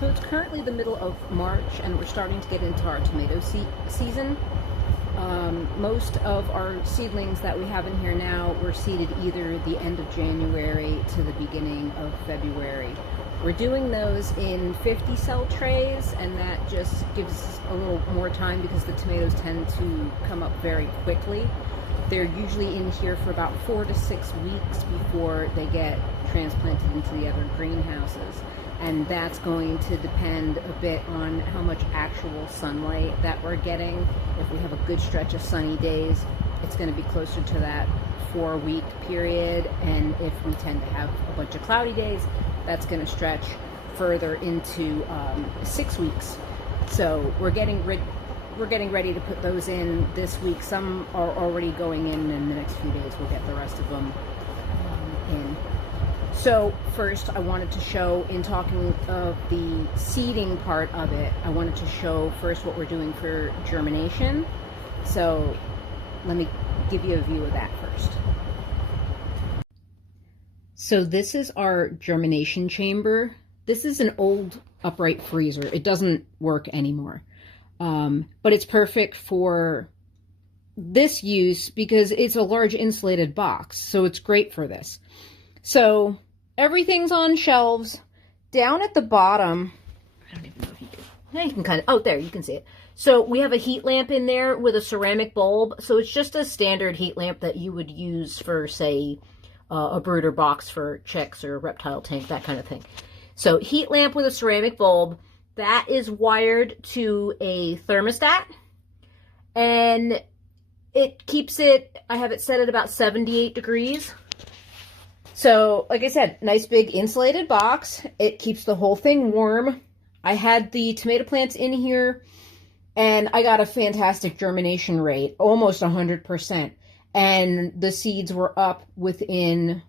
So it's currently the middle of March and we're starting to get into our tomato season. Most of our seedlings that we have in here now were seeded either the end of January to the beginning of February. We're doing those in 50 cell trays, and that just gives us a little more time because the tomatoes tend to come up very quickly. They're usually in here for about 4 to 6 weeks before they get transplanted into the other greenhouses. And that's going to depend a bit on how much actual sunlight that we're getting. If we have a good stretch of sunny days, it's going to be closer to that 4-week period. And if we tend to have a bunch of cloudy days, that's going to stretch further into 6 weeks. So we're getting ready to put those in this week. Some are already going in the next few days we'll get the rest of them in. So first I wanted to show, in talking of the seeding part of it, I wanted to show first what we're doing for germination. So let me give you a view of that first. So this is our germination chamber. This is an old upright freezer. It doesn't work anymore. But it's perfect for this use because it's a large insulated box. So it's great for this. So everything's on shelves. Down at the bottom, I don't even know if you can. Yeah, you can kind of, oh, there, you can see it. So we have a heat lamp in there with a ceramic bulb. So it's just a standard heat lamp that you would use for, say, a brooder box for chicks or a reptile tank, that kind of thing. So heat lamp with a ceramic bulb. That is wired to a thermostat. And it keeps it, I have it set at about 78 degrees. So, like I said, nice big insulated box. It keeps the whole thing warm. I had the tomato plants in here, and I got a fantastic germination rate, almost 100%. And the seeds were up within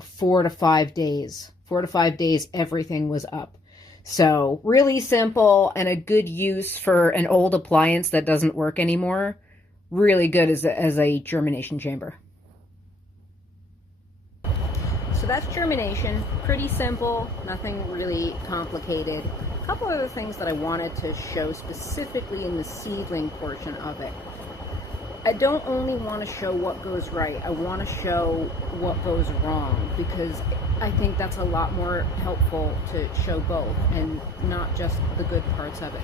4 to 5 days. 4 to 5 days, everything was up. So, really simple and a good use for an old appliance that doesn't work anymore. Really good as a germination chamber. So that's germination, pretty simple, nothing really complicated. A couple other things that I wanted to show specifically in the seedling portion of it. I don't only want to show what goes right, I want to show what goes wrong, because I think that's a lot more helpful to show both and not just the good parts of it.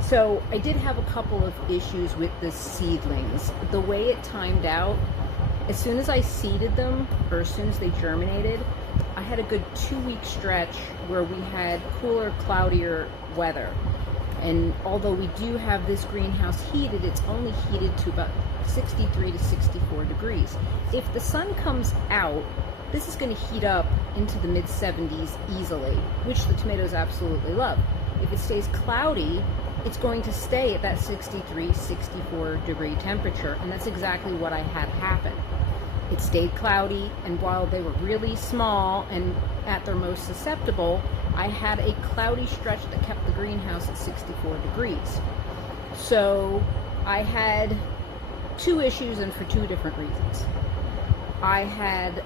So I did have a couple of issues with the seedlings. The way it timed out, as soon as I seeded them, or as soon as they germinated, I had a good 2-week stretch where we had cooler, cloudier weather. And although we do have this greenhouse heated, it's only heated to about 63 to 64 degrees. If the sun comes out, this is going to heat up into the mid-70s easily, which the tomatoes absolutely love. If it stays cloudy, it's going to stay at that 63, 64 degree temperature, and that's exactly what I had happen. It stayed cloudy, and while they were really small and at their most susceptible, I had a cloudy stretch that kept the greenhouse at 64 degrees. So I had 2 issues, and for 2 different reasons. I had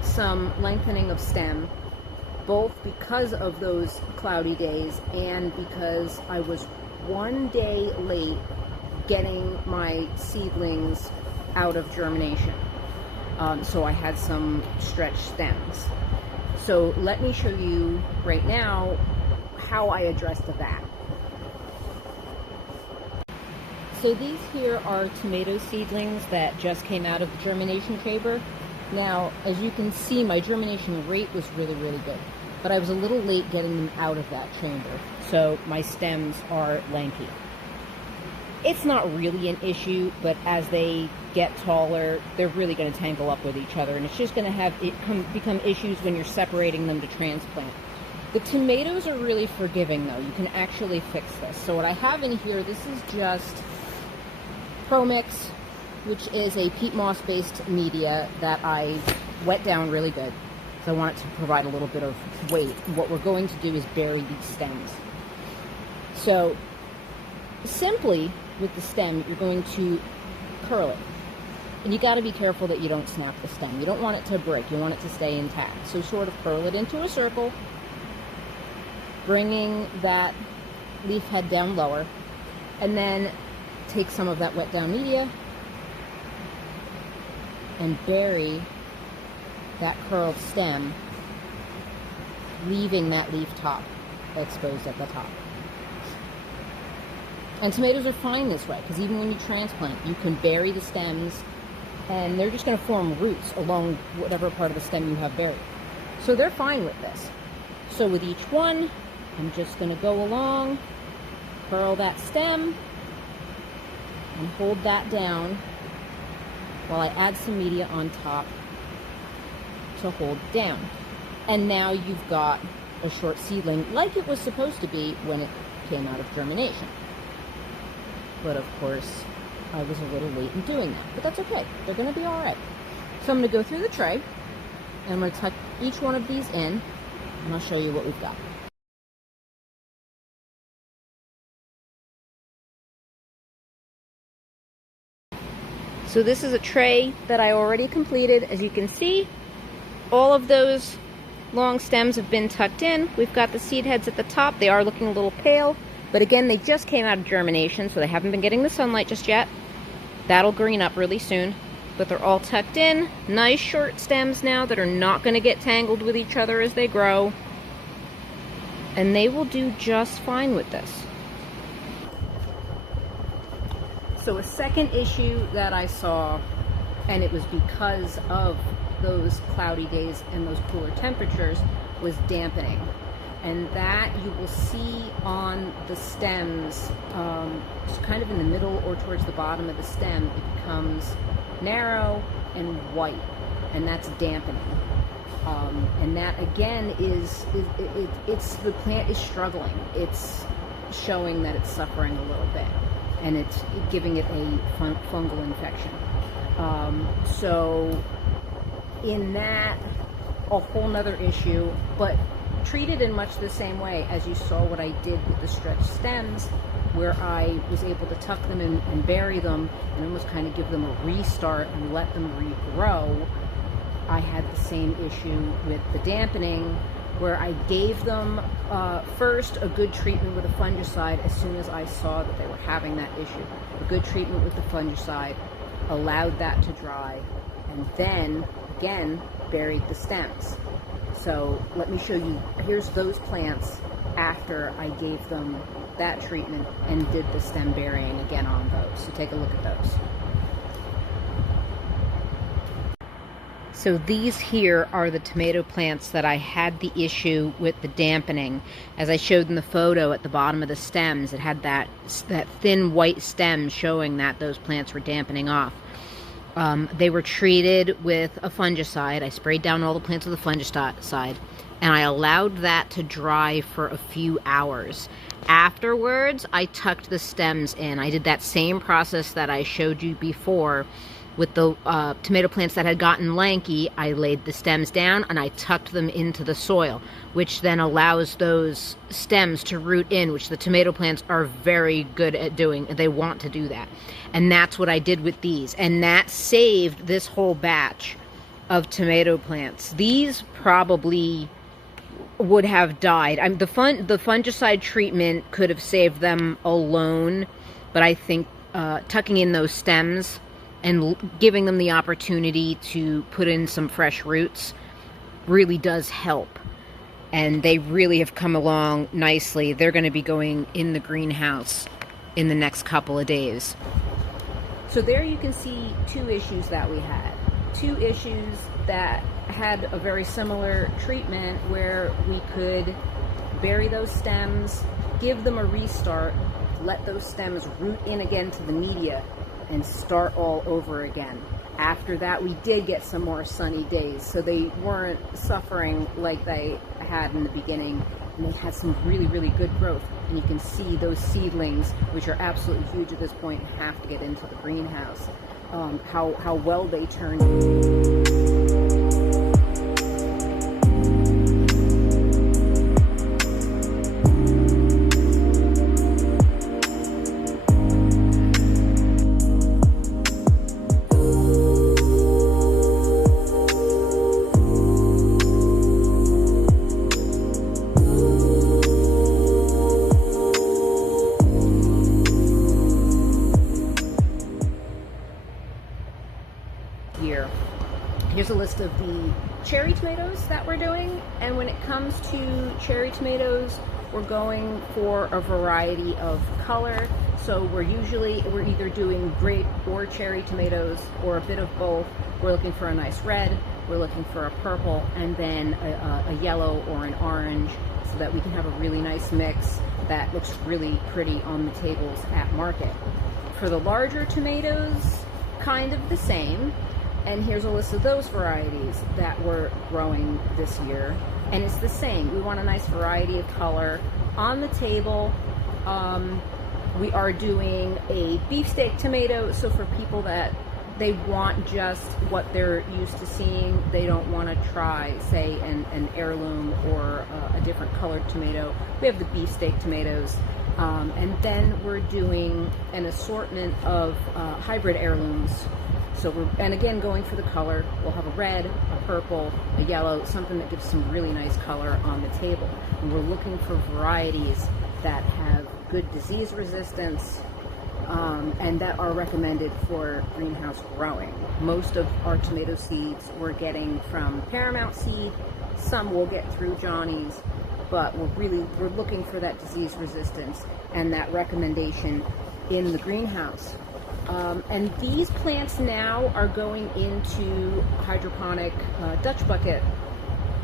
some lengthening of stem, both because of those cloudy days and because I was 1 day late getting my seedlings out of germination. So I had some stretched stems. So let me show you right now how I addressed that. So these here are tomato seedlings that just came out of the germination chamber. Now, as you can see, my germination rate was really, really good, but I was a little late getting them out of that chamber, so my stems are lanky. It's not really an issue, but as they get taller, they're really going to tangle up with each other, and it's just going to have become issues when you're separating them to transplant. The tomatoes are really forgiving, though. You can actually fix this. So what I have in here, this is just Pro-Mix, which is a peat moss based media that I wet down really good. So I want it to provide a little bit of weight. What we're going to do is bury these stems. So simply with the stem, you're going to curl it. And you got to be careful that you don't snap the stem. You don't want it to break. You want it to stay intact. So sort of curl it into a circle. bringing that leaf head down lower, and then take some of that wet down media and bury that curled stem, leaving that leaf top exposed at the top. And tomatoes are fine this way, because even when you transplant, you can bury the stems and they're just going to form roots along whatever part of the stem you have buried. So they're fine with this. So with each one, I'm just going to go along, curl that stem, and hold that down while I add some media on top to hold down. And now you've got a short seedling like it was supposed to be when it came out of germination. But of course, I was a little late in doing that. But that's okay. They're going to be all right. So I'm going to go through the tray, and I'm going to tuck each one of these in, and I'll show you what we've got. So this is a tray that I already completed. As you can see, all of those long stems have been tucked in. We've got the seed heads at the top. They are looking a little pale, but again, they just came out of germination, so they haven't been getting the sunlight just yet. That'll green up really soon, but they're all tucked in. Nice short stems now that are not going to get tangled with each other as they grow, and they will do just fine with this. So a second issue that I saw, and it was because of those cloudy days and those cooler temperatures, was dampening. And that you will see on the stems, just kind of in the middle or towards the bottom of the stem, it becomes narrow and white, and that's dampening. And that again it's the plant is struggling. It's showing that it's suffering a little bit, and it's giving it a fungal infection. So in that, a whole nother issue, but treated in much the same way as you saw what I did with the stretched stems, where I was able to tuck them in and bury them and almost kind of give them a restart and let them regrow. I had the same issue with the dampening, where I gave them first a good treatment with a fungicide as soon as I saw that they were having that issue. A good treatment with the fungicide, allowed that to dry, and then again buried the stems. So let me show you, here's those plants after I gave them that treatment and did the stem burying again on those. So take a look at those. So these here are the tomato plants that I had the issue with the dampening. As I showed in the photo at the bottom of the stems, it had that thin white stem showing that those plants were dampening off. They were treated with a fungicide. I sprayed down all the plants with a fungicide, and I allowed that to dry for a few hours. Afterwards, I tucked the stems in. I did that same process that I showed you before with the tomato plants that had gotten lanky. I laid the stems down and I tucked them into the soil, which then allows those stems to root in, which the tomato plants are very good at doing. They want to do that. And that's what I did with these. And that saved this whole batch of tomato plants. These probably would have died. I mean, the fungicide treatment could have saved them alone, but I think tucking in those stems and giving them the opportunity to put in some fresh roots really does help. And they really have come along nicely. They're going to be going in the greenhouse in the next couple of days. So there you can see two issues that we had. Two issues that had a very similar treatment, where we could bury those stems, give them a restart, let those stems root in again to the media, and start all over again. After that, we did get some more sunny days, so they weren't suffering like they had in the beginning, and they had some really, really good growth. And you can see those seedlings, which are absolutely huge at this point, have to get into the greenhouse, how well they turned. here. Here's a list of the cherry tomatoes that we're doing, and when it comes to cherry tomatoes, we're going for a variety of color. So we're either doing grape or cherry tomatoes, or a bit of both. We're looking for a nice red, we're looking for a purple, and then a yellow or an orange, so that we can have a really nice mix that looks really pretty on the tables at market. For the larger tomatoes, kind of the same. And here's a list of those varieties that we're growing this year. And it's the same. We want a nice variety of color on the table. We are doing a beefsteak tomato, so for people that they want just what they're used to seeing, they don't want to try, say, an heirloom or a different colored tomato. We have the beefsteak tomatoes. And then we're doing an assortment of hybrid heirlooms. So and again, going for the color, we'll have a red, a purple, a yellow, something that gives some really nice color on the table. And we're looking for varieties that have good disease resistance, and that are recommended for greenhouse growing. Most of our tomato seeds we're getting from Paramount Seed. Some we'll get through Johnny's, but we're looking for that disease resistance and that recommendation in the greenhouse. And these plants now are going into hydroponic Dutch bucket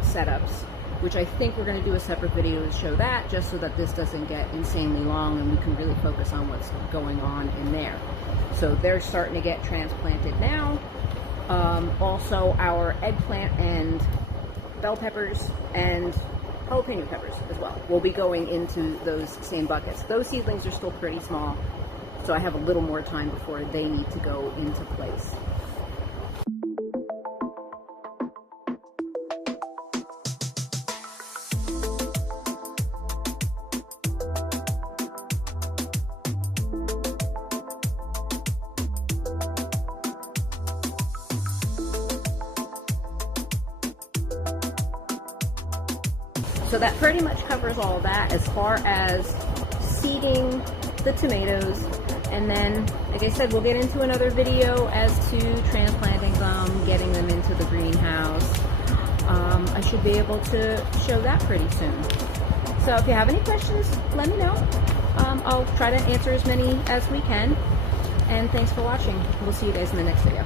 setups, which I think we're going to do a separate video to show that, just so that this doesn't get insanely long and we can really focus on what's going on in there. So they're starting to get transplanted now. Also, our eggplant and bell peppers and jalapeno peppers as well will be going into those same buckets. Those seedlings are still pretty small, so I have a little more time before they need to go into place. So that pretty much covers all of that as far as seeding the tomatoes. And then, like I said, we'll get into another video as to transplanting them, getting them into the greenhouse. I should be able to show that pretty soon. So if you have any questions, let me know. I'll try to answer as many as we can. And thanks for watching. We'll see you guys in the next video.